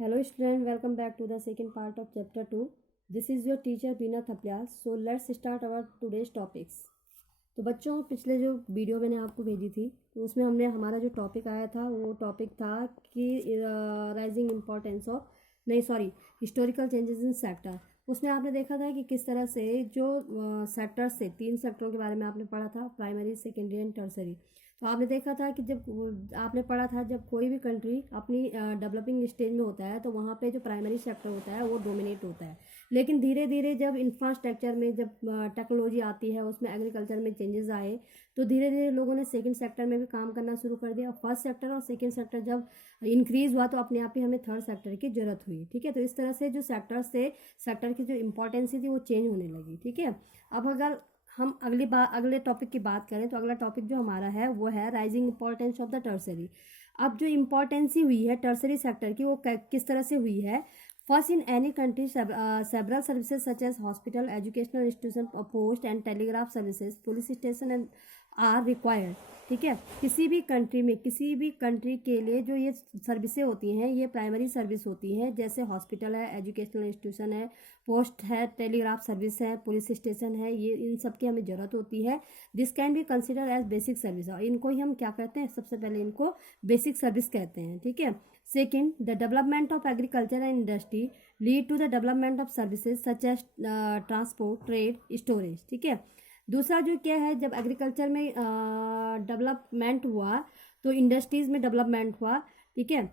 Hello student, welcome back to the second part of chapter 2. This is your teacher Beena Thaplyal. So let's start our today's topics. तो बच्चों पिछले जो video मैंने आपको भेजी थी तो उसमें हमने हमारा जो टॉपिक आया था वो टॉपिक था कि rising importance of historical changes in sector. उसमें आपने देखा था कि किस तरह से जो सेक्टर्स से 3 सेक्टरों के बारे में आपने पढ़ा था, प्राइमरी, सेकेंडरी एंड टर्सरी। तो आपने देखा था कि जब आपने पढ़ा था जब कोई भी कंट्री अपनी डेवलपिंग स्टेज में होता है तो वहाँ पे जो प्राइमरी सेक्टर होता है वो डोमिनेट होता है। लेकिन धीरे धीरे जब इंफ्रास्ट्रक्चर में जब टेक्नोलॉजी आती है, उसमें एग्रीकल्चर में चेंजेस आए तो धीरे धीरे लोगों ने सेकंड सेक्टर में भी काम करना शुरू कर दिया। फर्स्ट सेक्टर और सेकंड सेक्टर जब इंक्रीज हुआ तो अपने आप ही हमें थर्ड सेक्टर की जरूरत हुई। ठीक है, तो इस तरह से जो सेक्टर्स थे, सेक्टर की जो इम्पोर्टेंस थी वो चेंज होने लगी। ठीक है, अब अगर हम अगले टॉपिक की बात करें तो अगला टॉपिक जो हमारा है वो है rising importance of the tertiary. अब जो इम्पोर्टेंस ही हुई है टर्सरी सेक्टर की वो किस तरह से हुई है। First in any country several services such as hospital, educational institution, post and telegraph services, police station and are required. ठीक है, किसी भी कंट्री के लिए जो ये सर्विसेज होती हैं ये प्राइमरी सर्विस होती हैं, जैसे हॉस्पिटल है, एजुकेशनल इंस्टीट्यूशन है, पोस्ट है, टेलीग्राफ सर्विस है, पुलिस स्टेशन है, ये इन सब की हमें ज़रूरत होती है। This can be consider as basic service, और इनको ही हम क्या कहते हैं, सबसे पहले इनको बेसिक सर्विस कहते हैं। ठीक है, second, the development of agriculture and industry lead to the development of services such as transport, trade, storage. ठीक है, दूसरा जो क्या है, जब एग्रीकल्चर में डेवलपमेंट हुआ तो इंडस्ट्रीज में डेवलपमेंट हुआ। ठीक है,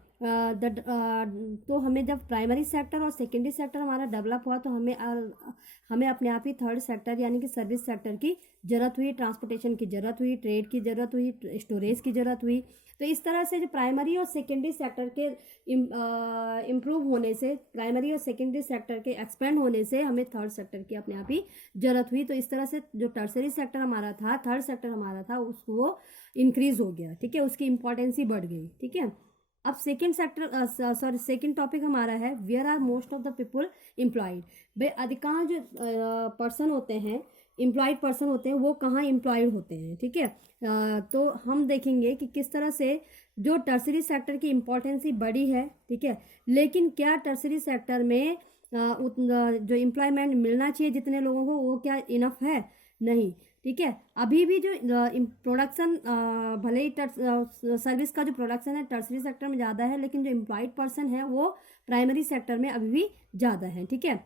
तो हमें जब प्राइमरी सेक्टर और सेकेंडरी सेक्टर हमारा डेवलप हुआ तो हमें अपने आप ही थर्ड सेक्टर यानी कि सर्विस सेक्टर की ज़रूरत हुई, ट्रांसपोर्टेशन की ज़रूरत हुई, ट्रेड की ज़रूरत हुई, स्टोरेज की ज़रूरत हुई। तो इस तरह से जो प्राइमरी और सेकेंडरी सेक्टर के इम्प्रूव होने से, प्राइमरी और सेकेंडरी सेक्टर के एक्सपेंड होने से हमें थर्ड सेक्टर की अपने आप ही ज़रूरत हुई। तो इस तरह से जो टर्सरी सेक्टर हमारा था, थर्ड सेक्टर हमारा था, उसको इंक्रीज हो गया। ठीक है, उसकी इंपॉर्टेंस ही बढ़ गई। ठीक है, अब सेकेंड टॉपिक हमारा है where are most of the people employed. भाई अधिकांश जो पर्सन होते हैं, एम्प्लॉयड पर्सन होते हैं, वो कहाँ एम्प्लॉयड होते हैं। ठीक है, तो हम देखेंगे कि किस तरह से जो टर्सरी सेक्टर की इम्पोर्टेंस ही बड़ी है। ठीक है, लेकिन क्या टर्सरी सेक्टर में जो एम्प्लॉयमेंट मिलना चाहिए जितने लोगों को वो क्या इनफ है? नहीं। ठीक है, अभी भी जो प्रोडक्शन भले ही सर्विस का जो प्रोडक्शन है टर्सरी सेक्टर में ज़्यादा है, लेकिन जो एम्प्लॉयड पर्सन है वो प्राइमरी सेक्टर में अभी भी ज़्यादा है। ठीक है,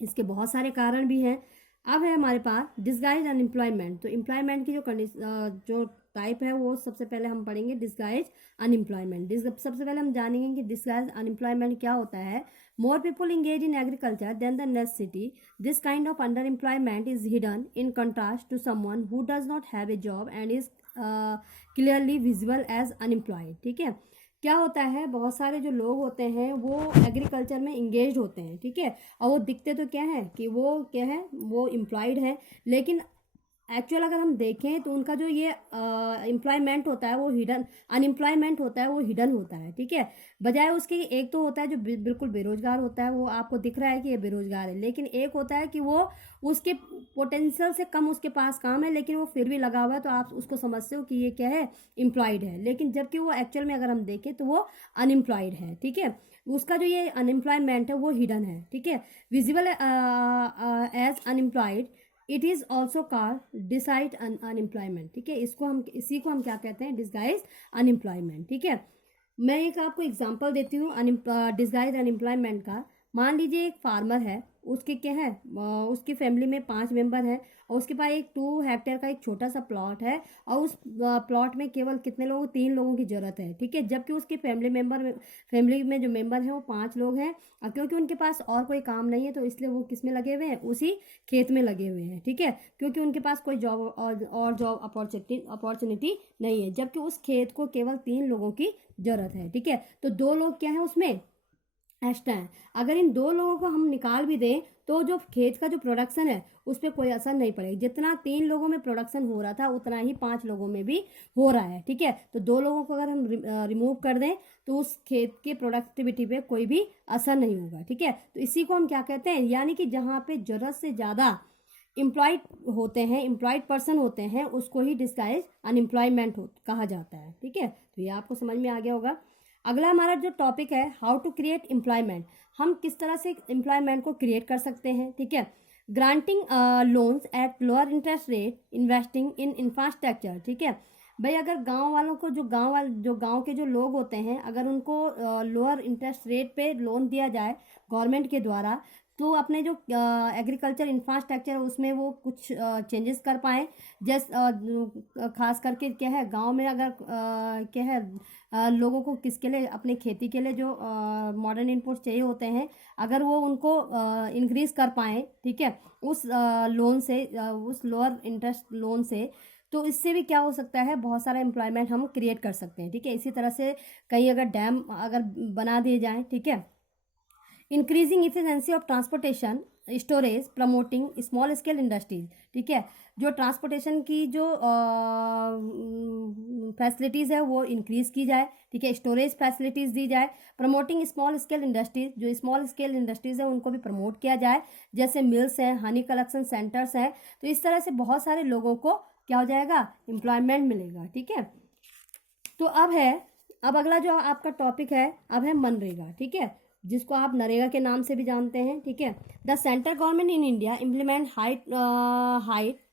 इसके बहुत सारे कारण भी हैं। अब है हमारे पास डिस्गाइज अनएम्प्लॉयमेंट। तो एम्प्लॉयमेंट की जो टाइप है वो सबसे पहले हम पढ़ेंगे डिस्गाइज अनएम्प्लॉयमेंट। सबसे पहले हम जानेंगे कि डिस्गाइज अनएम्प्लॉयमेंट क्या होता है। More people engage in agriculture than the next city. This kind of underemployment is hidden in contrast to someone who does not have a job and is clearly visible as unemployed. ठीक है, क्या होता है, बहुत सारे जो लोग होते हैं वो एग्रीकल्चर में इंगेज होते हैं। ठीक है, और वो दिखते तो क्या है कि वो क्या है, वो एम्प्लॉयड है, लेकिन एक्चुअल अगर हम देखें तो उनका जो ये एम्प्लॉयमेंट होता है वो हिडन, अनएम्प्लॉयमेंट होता है वो हिडन होता है। ठीक है, बजाय उसके एक तो होता है जो बिल्कुल बेरोजगार होता है, वो आपको दिख रहा है कि ये बेरोजगार है, लेकिन एक होता है कि वो उसके पोटेंशियल से कम उसके पास काम है लेकिन वो फिर भी लगा हुआ है, तो आप उसको समझते हो कि ये क्या है, एम्प्लॉयड है, लेकिन जबकि वो एक्चुअल में अगर हम देखें तो वो अनएम्प्लॉयड है। ठीक है, उसका जो ये अनएम्प्लॉयमेंट है वो हिडन है। ठीक है, visible as unemployed, it is also called disguised unemployment. ठीक है, इसी को हम क्या कहते हैं, डिस्गाइज अनएम्प्लॉयमेंट। ठीक है, मैं एक आपको एग्जांपल देती हूँ डिस्गाइज अनएम्प्लॉयमेंट का। मान लीजिए एक फार्मर है, उसके क्या है, उसकी फैमिली में 5 मेंबर हैं और उसके पास एक 2 हेक्टेयर का एक छोटा सा प्लॉट है और उस प्लॉट में केवल कितने लोगों, 3 लोगों की ज़रूरत है। ठीक है, जबकि उसकी फैमिली में जो मेंबर हैं वो 5 लोग हैं, और क्योंकि उनके पास और कोई काम नहीं है तो इसलिए वो किस में लगे हुए हैं, उसी खेत में लगे हुए हैं। ठीक है, क्योंकि उनके पास कोई जॉब और जॉब अपॉर्चुनिटी नहीं है, जबकि उस खेत को केवल 3 लोगों की ज़रूरत है। ठीक है, तो 2 लोग क्या है उसमें एक्स्ट्रा है। अगर इन 2 लोगों को हम निकाल भी दें तो जो खेत का जो प्रोडक्शन है उस पर कोई असर नहीं पड़ेगा। जितना 3 लोगों में प्रोडक्शन हो रहा था उतना ही 5 लोगों में भी हो रहा है। ठीक है, तो 2 लोगों को अगर हम रिमूव कर दें तो उस खेत के प्रोडक्टिविटी पे कोई भी असर नहीं होगा। ठीक है, तो इसी को हम क्या कहते हैं, यानी कि जहाँ पे ज़रूरत से ज़्यादा एम्प्लॉयड होते हैं, एम्प्लॉयड पर्सन होते हैं, उसको ही डिस्गाइज अनएम्प्लॉयमेंट कहा जाता है। ठीक है, तो ये आपको समझ में आ गया होगा। अगला हमारा जो टॉपिक है, हाउ टू क्रिएट एम्प्लॉयमेंट, हम किस तरह से एम्प्लॉयमेंट को क्रिएट कर सकते हैं, ठीक है। Granting loans at lower interest rate, investing in infrastructure, ठीक है। भाई अगर गांव वालों को, जो गांव के जो लोग होते हैं, अगर उनको लोअर इंटरेस्ट रेट पे लोन दिया जाए गवर्नमेंट के द्वारा, तो अपने जो एग्रीकल्चर इंफ्रास्ट्रक्चर है उसमें वो कुछ चेंजेस कर पाएँ। खास करके क्या है, गांव में अगर क्या है, लोगों को किसके लिए, अपने खेती के लिए जो मॉडर्न इनपुट्स चाहिए होते हैं, अगर वो उनको इंक्रीज कर पाएँ, ठीक है, उस लोन से, उस लोअर इंटरेस्ट लोन से, तो इससे भी क्या हो सकता है, बहुत सारा एम्प्लॉयमेंट हम क्रिएट कर सकते हैं, ठीक है। इसी तरह से कहीं अगर डैम अगर बना दिए जाएँ, ठीक है। Increasing efficiency of transportation, storage, promoting small scale industries, ठीक है। जो ट्रांसपोर्टेशन की जो फैसिलिटीज़ है वो इंक्रीज़ की जाए, ठीक है। स्टोरेज फैसिलिटीज़ दी जाए। प्रमोटिंग स्मॉल स्केल इंडस्ट्रीज, जो स्मॉल स्केल इंडस्ट्रीज़ है उनको भी प्रमोट किया जाए, जैसे मिल्स हैं, हनी कलेक्शन सेंटर्स हैं। तो इस तरह से बहुत सारे लोगों को क्या हो जाएगा, एम्प्लॉयमेंट मिलेगा, ठीक है। तो अब अगला जो आपका टॉपिक है, अब है मनरेगा, ठीक है, जिसको आप नरेगा के नाम से भी जानते हैं, ठीक है। The central government in India implement right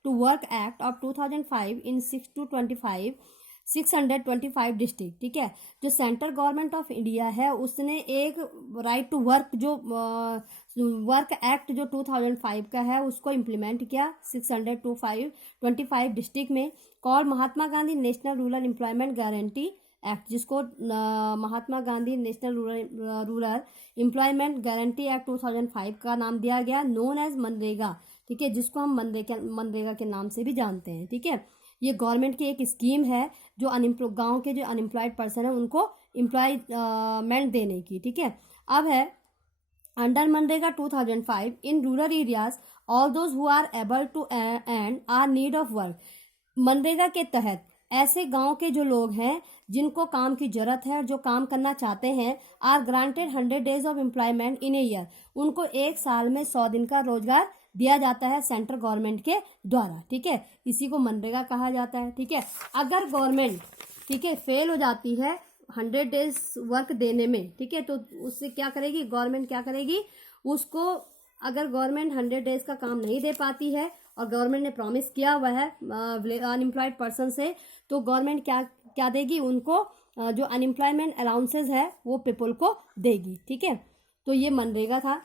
to work act of 2005 in 625 district, ठीक है। जो सेंट्रल गवर्नमेंट ऑफ इंडिया है उसने एक राइट टू वर्क, जो वर्क एक्ट जो 2005 का है उसको इम्प्लीमेंट किया 625 डिस्ट्रिक्ट में, called Mahatma Gandhi national rural employment guarantee act, जिसको Mahatma Gandhi national rural employment guarantee act 2005 का नाम दिया गया, नोन एज मनरेगा, ठीक है, जिसको हम मनरेगा के नाम से भी जानते हैं, ठीक है। ये गवर्नमेंट की एक स्कीम है जो गांव के जो अनएम्प्लॉयड पर्सन है उनको एम्प्लॉयमेंट देने की, ठीक है। अब है अंडर मनरेगा 2005 in rural areas all those who are able to and are need of work. मनरेगा के तहत ऐसे गांव के जो लोग हैं जिनको काम की जरूरत है और जो काम करना चाहते हैं, are granted 100 days of employment in a year, उनको एक साल में 100 दिन का रोजगार दिया जाता है सेंट्रल गवर्नमेंट के द्वारा, ठीक है। इसी को मनरेगा कहा जाता है, ठीक है। अगर गवर्नमेंट, ठीक है, फेल हो जाती है 100 डेज वर्क देने में, ठीक है, तो उससे क्या करेगी गवर्नमेंट, क्या करेगी उसको, अगर गवर्नमेंट 100 डेज का काम नहीं दे पाती है और गवर्नमेंट ने प्रॉमिस किया हुआ है अनएम्प्लॉयड पर्सन से, तो गवर्नमेंट क्या देगी उनको, जो अनएम्प्लॉयमेंट अलाउंसेस है वो पीपल को देगी, ठीक है। तो ये मनरेगा था।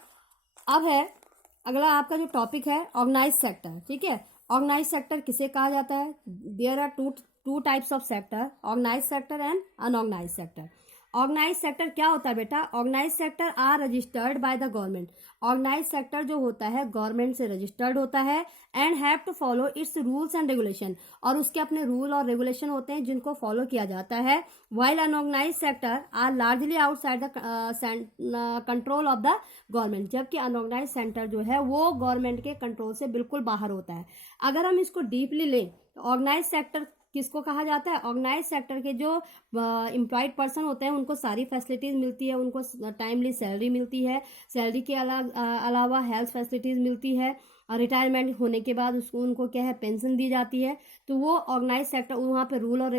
अब है अगला आपका जो टॉपिक है, ऑर्गेनाइज सेक्टर, ठीक है। ऑर्गेनाइज सेक्टर किसे कहा जाता है, there are two types of sector, organise sector and unorganise sector. Organise sector क्या होता है बेटा, organise sector are registered by the government. Organise sector जो होता है गवर्नमेंट से रजिस्टर्ड होता है, and have to follow its rules and regulation, और उसके अपने रूल और रेगुलेशन होते हैं जिनको फॉलो किया जाता है। While unorganised sector are largely outside the control of the government, जबकि अनऑर्गेनाइज सेक्टर जो है वो गवर्नमेंट के कंट्रोल से बिल्कुल बाहर होता है। अगर हम इसको डीपली लें तो ऑर्गेनाइज सेक्टर किसको कहा जाता है, ऑर्गेनाइज सेक्टर के जो एम्प्लॉयड पर्सन होते हैं उनको सारी फैसिलिटीज़ मिलती है, उनको टाइमली सैलरी मिलती है, सैलरी के अलावा हेल्थ फैसिलिटीज़ मिलती है, और रिटायरमेंट होने के बाद उसको उनको क्या है पेंशन दी जाती है। तो वो ऑर्गेनाइज सेक्टर, वहाँ पे रूल और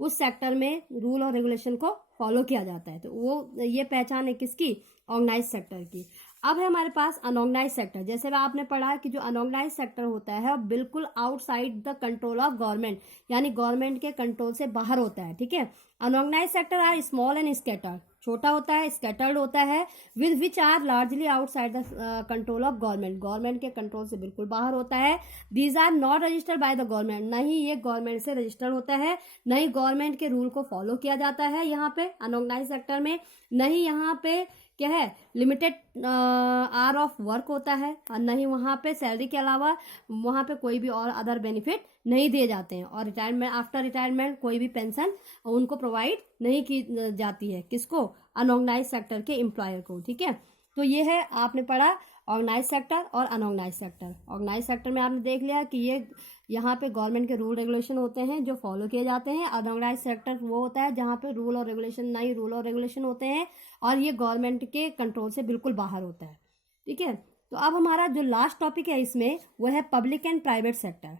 उस सेक्टर में रूल और रेगुलेशन को फॉलो किया जाता है। तो वो ये पहचान है किसकी, ऑर्गेनाइज सेक्टर की। अब है हमारे पास अनऑर्गेनाइज सेक्टर, जैसे आपने पढ़ा कि जो अनऑर्गेनाइज सेक्टर होता है बिल्कुल outside the control of government, यानी गवर्नमेंट के कंट्रोल से बाहर होता है, ठीक है। Unorganised sector are small and scattered, छोटा होता है, स्कैटर्ड होता है, with which are largely outside the control of government, government के कंट्रोल से बिल्कुल बाहर होता है। These are not registered by the government, नहीं ये गवर्नमेंट से रजिस्टर्ड होता है, नहीं गवर्नमेंट के रूल को फॉलो किया जाता है यहाँ पे अनऑर्गेनाइज सेक्टर में, नहीं यहाँ पे क्या है लिमिटेड आवर ऑफ वर्क होता है, और नहीं वहाँ पे सैलरी के अलावा वहाँ पे कोई भी और अदर बेनिफिट नहीं दिए जाते हैं, और रिटायरमेंट, आफ्टर रिटायरमेंट कोई भी पेंशन उनको प्रोवाइड नहीं की जाती है, किसको, अनऑर्गेनाइज सेक्टर के एम्प्लॉयर को, ठीक है। तो ये है आपने पढ़ा ऑर्गेनाइज सेक्टर और अनऑर्गेनाइज सेक्टर। ऑर्गेनाइज सेक्टर में आपने देख लिया कि ये यहाँ पे गवर्नमेंट के रूल रेगुलेशन होते हैं जो फॉलो किए जाते हैं। अनऑर्गेनाइज सेक्टर वो होता है जहाँ पे रूल और रेगुलेशन, नहीं रूल और रेगुलेशन होते हैं और ये गवर्नमेंट के कंट्रोल से बिल्कुल बाहर होता है, ठीक है। तो अब हमारा जो लास्ट टॉपिक है इसमें वो है public and private sector.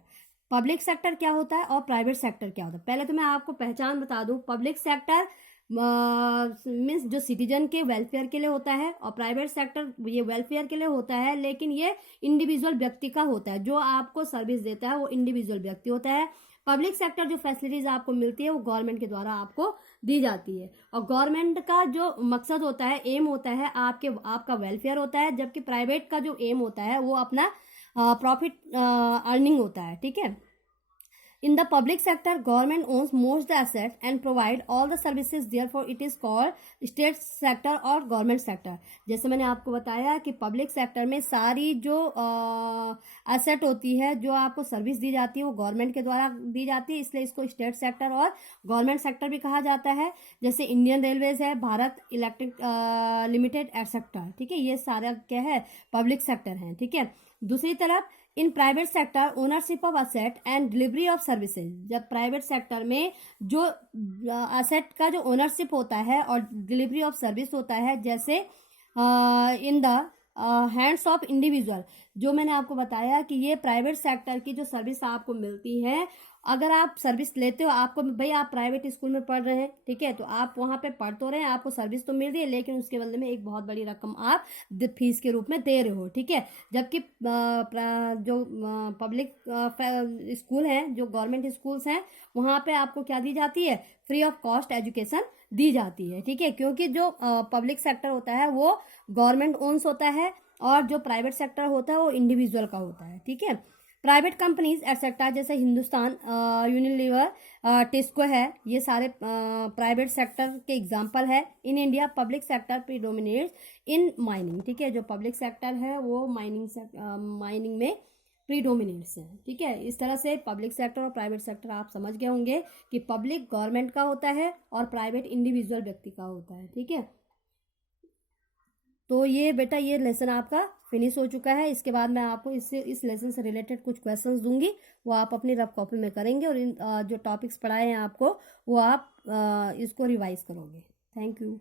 Public sector क्या होता है और प्राइवेट सेक्टर क्या होता है, पहले तो मैं आपको पहचान बता दूं। पब्लिक सेक्टर मीन्स जो सिटीजन के वेलफेयर के लिए होता है, और प्राइवेट सेक्टर ये वेलफेयर के लिए होता है, लेकिन ये इंडिविजुअल व्यक्ति का होता है। जो आपको सर्विस देता है वो इंडिविजुअल व्यक्ति होता है। पब्लिक सेक्टर जो फैसिलिटीज आपको मिलती है वो गवर्नमेंट के द्वारा आपको दी जाती है, और गवर्नमेंट का जो मकसद होता है, एम होता है, आपका वेलफेयर होता है, जबकि प्राइवेट का जो एम होता है वो अपना प्रॉफिट अर्निंग होता है। ठीक है। In the public sector, government owns most the assets and provide all the services. Therefore, it is called state sector और government sector. जैसे मैंने आपको बताया कि पब्लिक सेक्टर में सारी जो एसेट होती है, जो आपको सर्विस दी जाती है, वो गवर्नमेंट के द्वारा दी जाती है, इसलिए इसको स्टेट सेक्टर और गवर्नमेंट सेक्टर भी कहा जाता है। जैसे इंडियन रेलवेज है, भारत इलेक्ट्रिक लिमिटेड एटसेट्रा। ठीक है, ये सारा क्या है, पब्लिक सेक्टर है। ठीक है। दूसरी तरफ in private sector ownership of asset and delivery of services, जब प्राइवेट सेक्टर में जो असेट का जो ओनरशिप होता है और डिलीवरी ऑफ सर्विस होता है, जैसे in the hands of individual, जो मैंने आपको बताया कि ये प्राइवेट सेक्टर की जो सर्विस आपको मिलती है, अगर आप सर्विस लेते हो, आपको भाई आप प्राइवेट स्कूल में पढ़ रहे हैं, ठीक है, तो आप वहाँ पे पढ़ तो रहे हैं, आपको सर्विस तो मिल रही है, लेकिन उसके बदले में एक बहुत बड़ी रकम आप फीस के रूप में दे रहे हो। ठीक है। जबकि जो पब्लिक स्कूल हैं, जो गवर्नमेंट स्कूल्स हैं, वहाँ पे आपको क्या दी जाती है, फ्री ऑफ कॉस्ट एजुकेशन दी जाती है। ठीक है। क्योंकि जो पब्लिक सेक्टर होता है वो गवर्नमेंट ओन्स होता है, और जो प्राइवेट सेक्टर होता है वो इंडिविजुअल का होता है। ठीक है। प्राइवेट कंपनीज एटसेट्रा, जैसे हिंदुस्तान यूनिलीवर, टिस्को है, ये सारे प्राइवेट सेक्टर के एग्जांपल है। In India public sector predominates in mining. ठीक है। जो पब्लिक सेक्टर है वो माइनिंग में प्रीडोमिनेट्स है। ठीक है। इस तरह से पब्लिक सेक्टर और प्राइवेट सेक्टर आप समझ गए होंगे कि पब्लिक गवर्नमेंट का होता है और प्राइवेट इंडिविजुअल व्यक्ति का होता है। ठीक है। तो ये बेटा ये लेसन आपका फिनिश हो चुका है। इसके बाद मैं आपको इस लेसन से रिलेटेड कुछ क्वेश्चंस दूंगी, वो आप अपनी रफ कॉपी में करेंगे, और इन जो टॉपिक्स पढ़ाए हैं आपको वो आप इसको रिवाइज करोगे। Thank you.